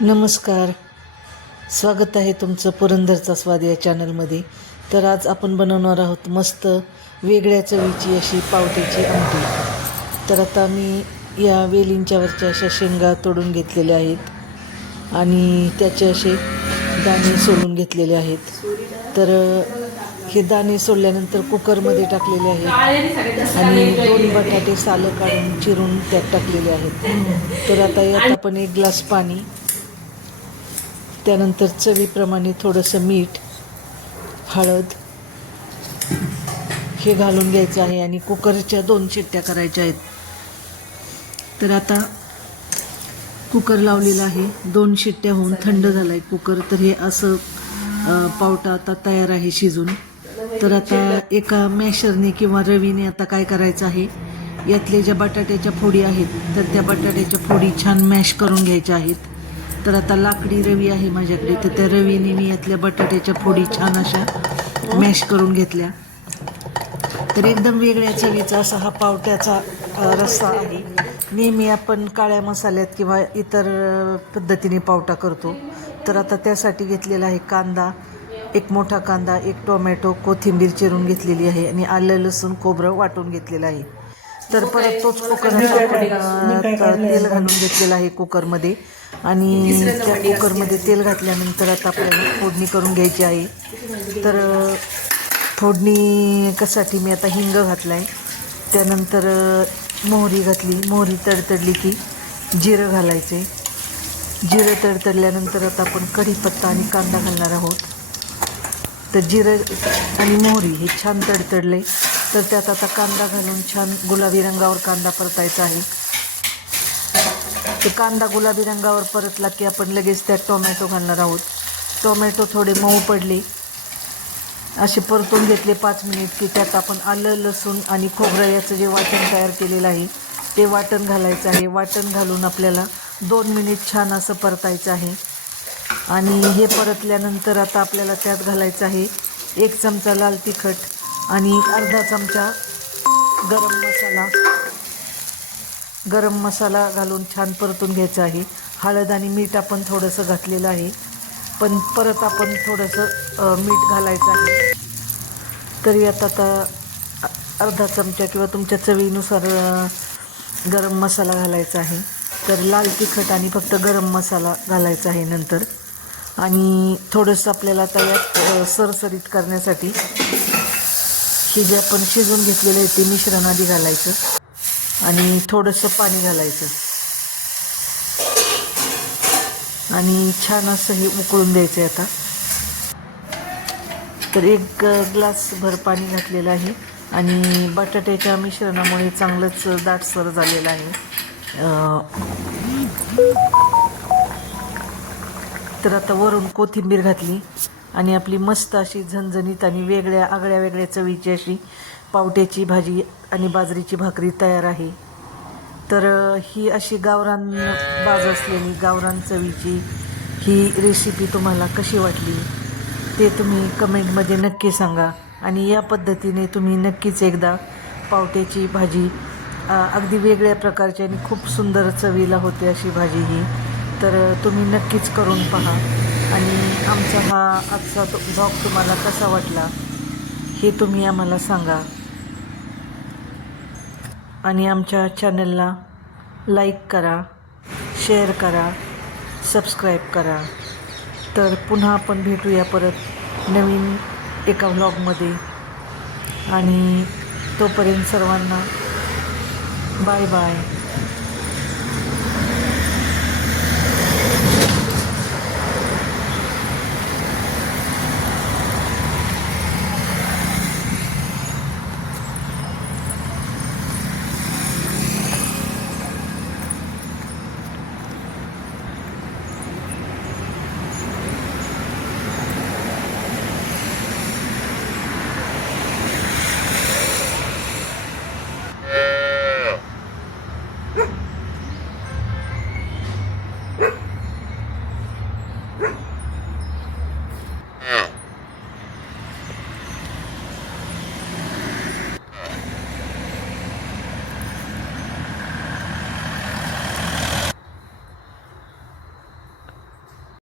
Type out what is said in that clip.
नमस्कार. स्वागत आहे तुमचं पुरंदरचा स्वाद या चॅनलमध्ये तर आज आपण बनवणार आहोत मस्त वेगळ्या चवीची अशी पावट्याची आमटी. तर आता मी या वेलींच्या वरच्या अशा शेंगा तोडून घेतलेल्या आहेत. आणि त्याचे असे दाणे सोलून घेतलेले आहेत. तर हे दाणे सोडल्यानंतर कुकरमध्ये टाकलेले आहेत. आणि दोन बटाटे सालं काढून चिरून त्यात टाकलेले आहेत. तर आता यात आपण एक ग्लास पाणी त्यानंतर चवीप्रमाणे थोडंसं मीठ हळद हे घालून घ्यायचं आहे आणि कुकरच्या दोन शिट्ट्या करायच्या आहेत. तर आता कुकर लावलेला आहे. दोन शिट्ट्या होऊन थंड झाला आहे कुकर तर हे असं पावटा आता तयार आहे शिजून. तर आता एका मॅशरने किंवा रवीने आता काय करायचं आहे यातले ज्या बटाट्याच्या फोडी आहेत तर त्या बटाट्याच्या फोडी छान मॅश करून घ्यायच्या आहेत. तर आता लाकडी रवी आहे माझ्याकडे. तर त्या रवीने मी यातल्या बटाट्याच्या फोडी छान अशा मॅश करून घेतल्या. तर एकदम वेगळ्या चवीचा असा हा पावट्याचा रस्सा आहे. नेहमी आपण काळ्या मसाल्यात किंवा इतर पद्धतीने पावटा करतो. तर आता त्यासाठी घेतलेला आहे कांदा एक मोठा कांदा एक टोमॅटो कोथिंबीर चिरून घेतलेली आहे आणि आलं लसूण खोबरं वाटून घेतलेलं आहे. तर परत तोच अ, तेल घालून घेतलेलं आहे कुकरमध्ये. आणि त्या कुकरमध्ये तेल घातल्यानंतर आता आपल्याला फोडणी करून घ्यायची आहे. तर फोडणी कसाठी मी आता हिंग घातला आहे त्यानंतर मोहरी घातली. मोहरी तडतडली की जिरं घालायचे. जिरं तडतडल्यानंतर आता आपण कढीपत्ता आणि कांदा घालणार आहोत. तर जिरं आणि मोहरी हे छान तडतडले. तर त्यात आता कांदा घालून छान गुलाबी रंगावर कांदा परतायचा आहे. ते कांदा गुलाबी रंगावर परतला की आपण लगेच त्यात टोमॅटो घालणार आहोत. टोमॅटो थोडे मऊ पडले. असे परतून घेतले पाच मिनिट की त्यात आपण आलं लसूण आणि खोबरं याचं जे वाटण तयार केलेलं आहे ते वाटण घालायचं आहे. वाटण घालून आपल्याला दोन मिनिट छान असं परतायचं आहे. आणि हे परतल्यानंतर आता आपल्याला त्यात घालायचं आहे एक चमचा लाल तिखट आणि अर्धा चमचा गरम मसाला. गरम मसाला घालून छान परतून घ्यायचा आहे. हळद आणि मीठ आपण थोडंसं घातलेलं आहे. पण परत आपण थोडंसं मीठ घालायचं आहे. तरी आता आता अर्धा चमचा किंवा तुमच्या चवीनुसार गरम मसाला घालायचा आहे. तर लाल तिखट आणि फक्त गरम मसाला घालायचा आहे नंतर. आणि थोडंसं आपल्याला तयार सरसरीत करण्यासाठी हे जे आपण शिजून घेतलेलं आहे ते मिश्रण आधी घालायचं. आणि थोडंसं पाणी घालायचं. आणि छान असं हे उकळून द्यायचं आहे आता. तर एक ग्लास भर पाणी घातलेलं आहे. आणि बटाट्याच्या मिश्रणामुळे चांगलंच दाटसर झालेलं आहे. तर आता वरून कोथिंबीर घातली. आणि आपली मस्त अशी झणझणीत आणि वेगळ्या आगळ्या वेगळ्या चवीची अशी पावट्याची भाजी आणि बाजरीची भाकरी तयार आहे. तर ही अशी गावरान बाज असलेली गावरान चवीची ही रेसिपी तुम्हाला कशी वाटली? ते तुम्ही कमेंटमध्ये नक्की सांगा आणि या पद्धतीने तुम्ही नक्कीच एकदा पावट्याची भाजी अगदी वेगळ्या प्रकारची आणि खूप सुंदर चवीला होते अशी भाजी ही. तर तुम्ही नक्कीच करून पहा आणि आमचा हा आजचा ब्लॉग तुम्हाला कसा वाटला? हे तुम्ही आम्हाला सांगा. आणि आमच्या चॅनलला लाईक करा शेअर करा सबस्क्राईब करा. तर पुन्हा आपण भेटूया परत नवीन एका व्लॉगमध्ये आणि तोपर्यंत सर्वांना बाय बाय